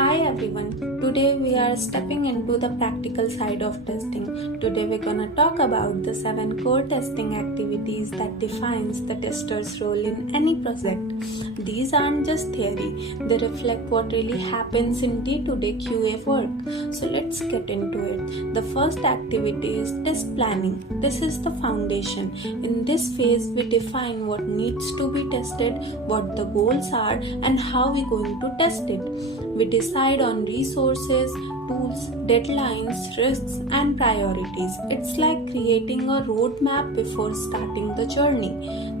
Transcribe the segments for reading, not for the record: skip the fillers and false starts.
Hi everyone, today we are stepping into the practical side of testing. Today we're gonna talk about the 7 core testing activities that defines the tester's role in any project. These aren't just theory, they reflect what really happens in day-to-day QA work. So let's get into it. The first activity is test planning. This is the foundation. In this phase, we define what needs to be tested, what the goals are, and how we're going to test it. We decide on resources, tools, deadlines, risks, and priorities. It's like creating a roadmap before starting the journey.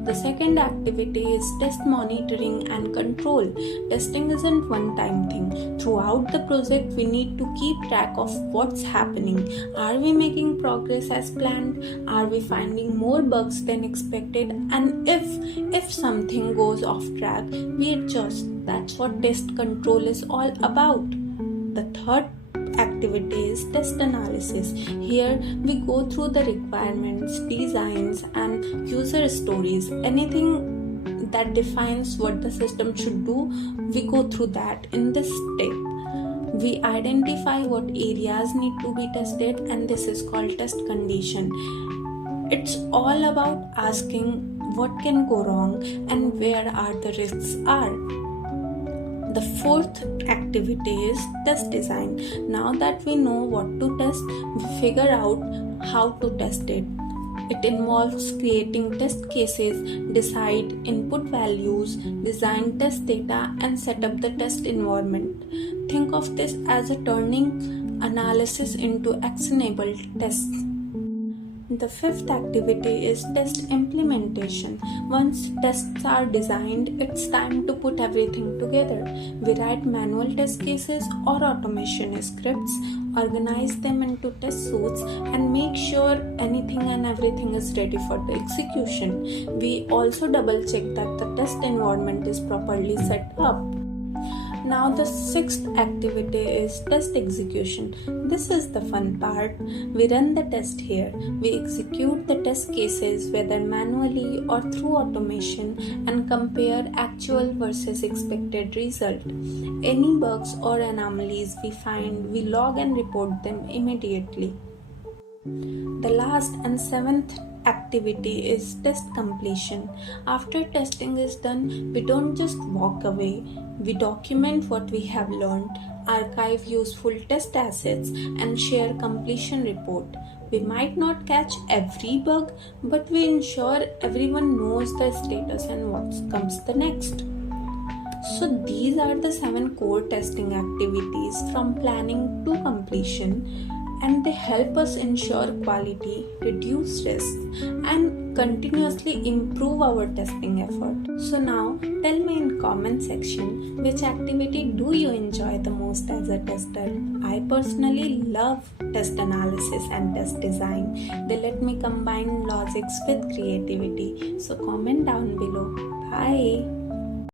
The second activity is test monitoring and control. Testing isn't one-time thing. Throughout the project, we need to keep track of what's happening. Are we making progress as planned? Are we finding more bugs than expected? And if something goes off track, we adjust. That's what test control is all about. The third activity is test analysis. Here we go through the requirements, designs, and user stories. Anything that defines what the system should do, we go through that in this step. We identify what areas need to be tested, and this is called test condition. It's all about asking what can go wrong and where are the risks are. The fourth activity is test design. Now that we know what to test, we figure out how to test it. It involves creating test cases, decide input values, design test data, and set up the test environment. Think of this as a turning analysis into actionable tests. The fifth activity is test implementation. Once tests are designed, it's time to put everything together. We write manual test cases or automation scripts, organize them into test suites, and make sure anything and everything is ready for the execution. We also double check that the test environment is properly set up. Now the sixth activity is test execution. This is the fun part. We run the test here. We execute the test cases whether manually or through automation and compare actual versus expected result. Any bugs or anomalies we find, we log and report them immediately. The last and seventh activity is test completion. After testing is done, we don't just walk away. We document what we have learned, archive useful test assets, and share completion report. We might not catch every bug, but we ensure everyone knows the status and what comes the next. So these are the 7 core testing activities from planning to completion, and they help us ensure quality, reduce risk, and continuously improve our testing effort. So now tell me in comment section, which activity do you enjoy the most as a tester? I personally love test analysis and test design. They let me combine logics with creativity. So comment down below. Bye.